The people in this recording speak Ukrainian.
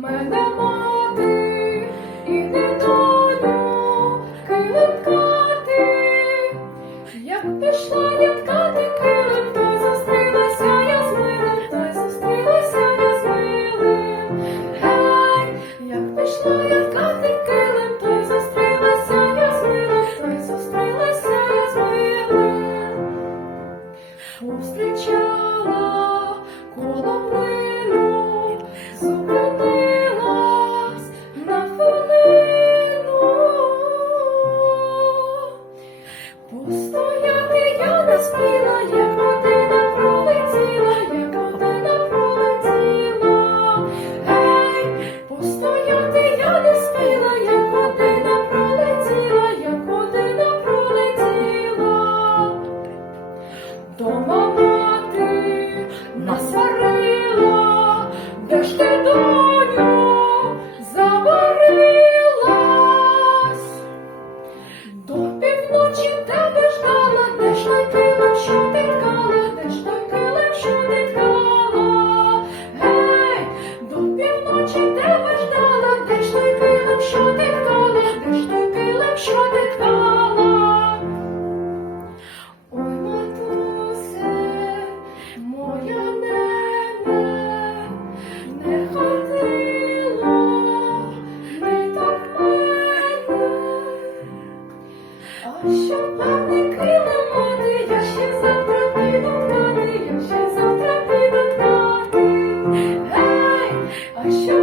мене мати і не долю килимкати, як пішла відкати килим, то зустрілася я з зустрілася я з милим. Гей, як пішла відкати килим, то зустрілася я з зустрілася з милим. Устрічаю Постояти я не спіла, я I sure.